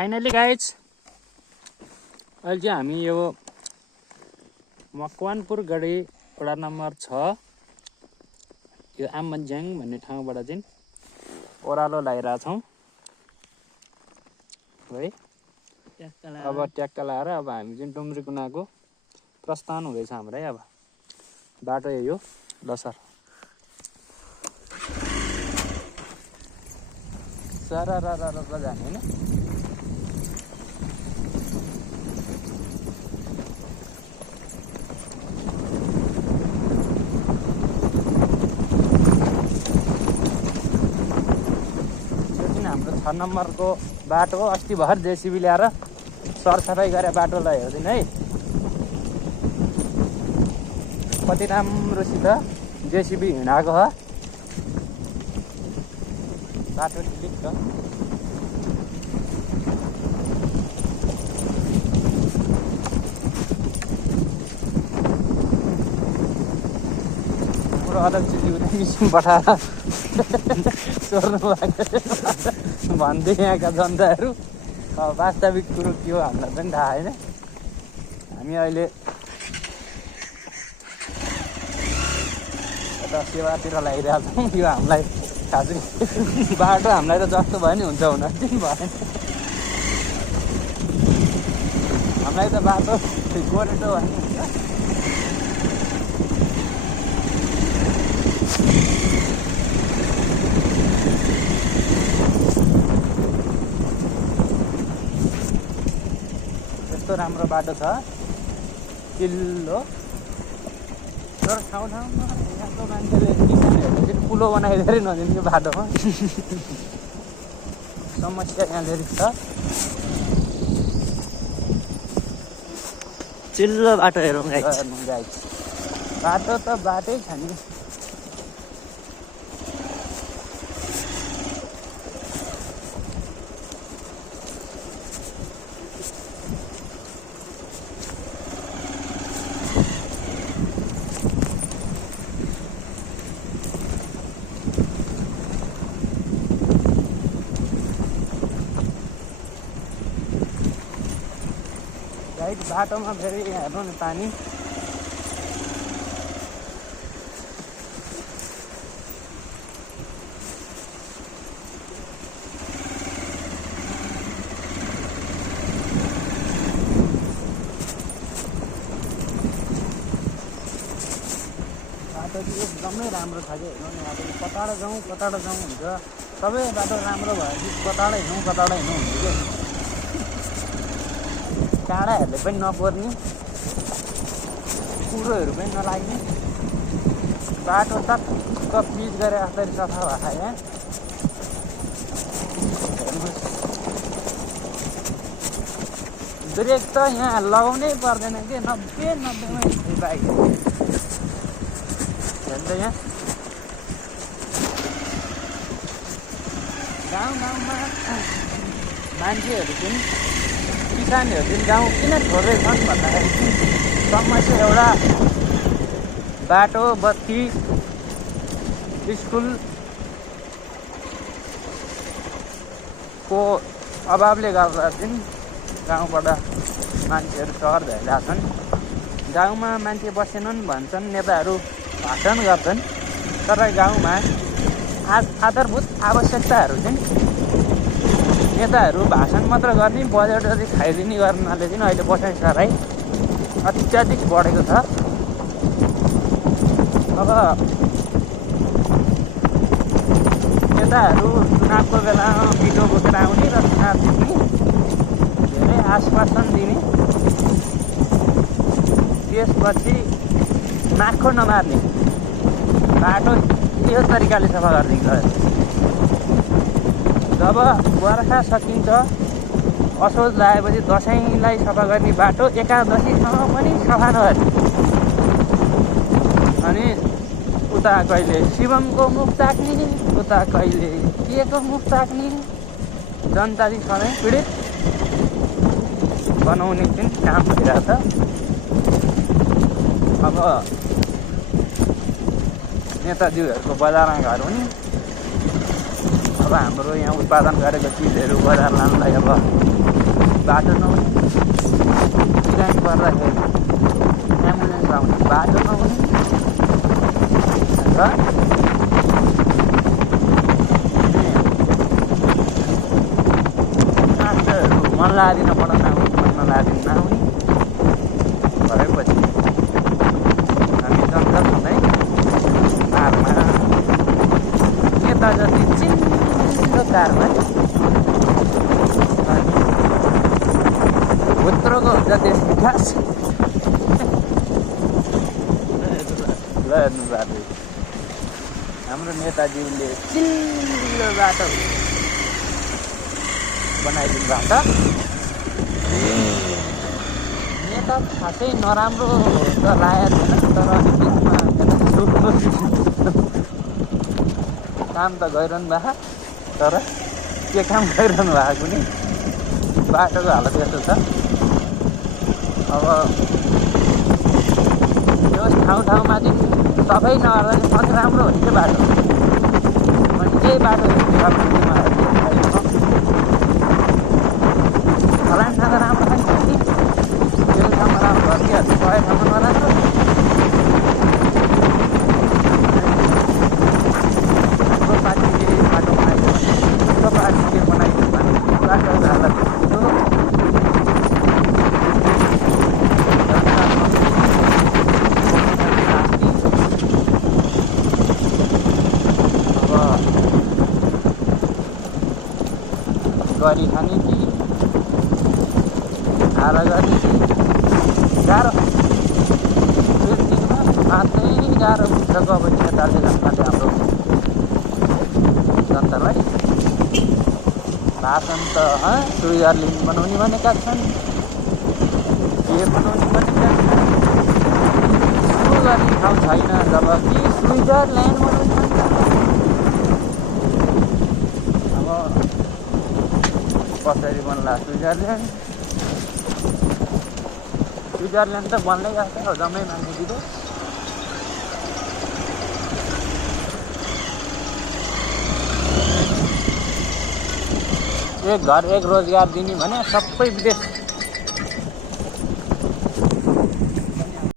Finally guys अहिले चाहिँ हामी यो मकवानपुर गढी वडा नम्बर 6 यो आमबन्ज्याङ भन्ने ठाउँबाट चाहिँ ओह्रालो लगाइरहेछौँ है। अब ट्याक्का लगाएर अब हामी चाहिँ डुम्री कुनाको प्रस्थान हुँदैछ हाम्रो है। अब बाटो यही हो ल सर। सर जाने होइन हाम्रो 6 नम्बरको बाटो हो। अस्ति भर जेसीबी ल्याएर सरसफाइ गरे बाटोलाई हेर्दिन है। कति राम्रोसित जेसीबी हिँडाएको हो बाटो ठिक छ। हाम्रो अध्यक्षज्यूले मिसिन पठाएर सोर्नु भएको भन्दै यहाँका जनताहरू। वास्तविक कुरो के हो हामीलाई पनि थाहा होइन। हामी अहिले यता सेवातिर लगाइरहेको छौँ। यो हामीलाई खासै बाटो हामीलाई त जस्तो भयो नि हुन्छ हुन दिन भएन। हामीलाई त बाटो गोरेटो भयो नि हुन्छ। यस्तो राम्रो बाटो छ चिल्लो। तर ठाउँ ठाउँमा यहाँको मान्छेले किसानहरूले चाहिँ पुलो बनाइदिएरै नदिने बाटोमा समस्या यहाँ धेरै छ। चिल्लो बाटो हेरौँ गाइस। बाटो त बाटै छ नि। बाटोमा फेरि हेर्नु नि पानी। बाटो चाहिँ एकदमै राम्रो छ कि हेर्नु नि। अब कताडो जाउँ हुन्छ। सबै बाटो राम्रो भएपछि कताडै हिँड्नु हुन्छ कि। काँडाहरूले पनि नपर्ने कुरोहरू पनि नलाग्ने बाटो टक्क पिच गरे आफैले सफा भएको यहाँ। ब्रेक त यहाँ लगाउनै पर्दैन कि 90-90मा हिँड्ने बाइक हेर्दै यहाँ। गाउँमा मान्छेहरू पनि किसानहरू चाहिँ गाउँ किन छोड्दैछन् भन्दाखेरि समस्या एउटा बाटो बत्ती स्कुलको अभावले गर्दा चाहिँ गाउँबाट मान्छेहरू सहर भइरहेका छन्। गाउँमा मान्छे बसेनन् भन्छन्, नेताहरू भाषण गर्छन्। तर गाउँमा आधारभूत आवश्यकताहरू चाहिँ नेताहरू भाषण मात्र गर्ने, बजेट जति खाइदिने गर्नाले चाहिँ अहिले बसाइ सराई अत्याधिक बढेको छ। अब नेताहरू चुनावको बेलामा मिठो बोकेर आउने र चुनाव जित्ने, धेरै आश्वासन दिने, त्यसपछि नाखो नमार्ने बाटो यो तरिकाले सफा गरिदिन्छ। जब बर्खा सकिन्छ असोज लगाएपछि दसैँलाई सफा गर्ने बाटो एकादशीसम्म पनि सफा नगर्ने। अनि उता कहिले शिवमको मुख ताक्ने, उता कहिले के को मुख ताक्ने, जनता चाहिँ सधैँ पीडित बनाउने चाहिँ काम भइरहेछ। अब नेताज्यूहरूको बजारमा घर हुने। अब अब हाम्रो यहाँ उत्पादन गरेको चिजहरू बजार लानलाई अब बाटो नहुने, एक्सिडेन्ट पर्दाखेरि एम्बुलेन्स आउने बाटो नहुने र मास्टरहरू मन लागेन पढाउन आउने, मन नलागेन नआउने भएपछि हामी जनता छँदै कारमा नेता जति चिन्डो कारमा भित्रको हुन्छ देश विकास ल हेर्नु बाटो हाम्रो नेताजीले चिल्लो बाटो बनाइदिनु भएको छ। नेता खासै नराम्रो त लागेको थिएन, तर काम त गरिरहनु भएको, तर के काम गरिरहनु भएको नि बाटोको हालत यस्तो छ। अब यो ठाउँमा चाहिँ सबै नगर्दा चाहिँ पनि राम्रो हुन्छ बाटो, यही बाटो फलान ठाउँमा राम्रो पनि छ कि त्यो ठाउँमा राम्रो गरिदिइहाल्छ, गए ठाउँमा नराम्रो पार्टीले बाटो बनाइदियो त्यो पार्टीले बनाइदियो भने बाटो हालत गरी खाने कि हारा गर्ने कि गाह्रो मात्रै गाह्रो पुग्छको। अब नेताले जनताले हाम्रो जनतालाई भाषण त स्विजरल्यान्ड बनाउने भनेका छन्, के बनाउने भनेका छन्, सुरु गर्ने ठाउँ छैन, जबकि स्विजरल्यान्ड बनाउने भन्छ। अब कसरी बन्ला स्विजरल्यान्ड? स्विजरल्यान्ड त बन्दै गएको छ जम्मै मान्छे दिँदो। एक घर एक रोजगार दिने भने सबै विदेश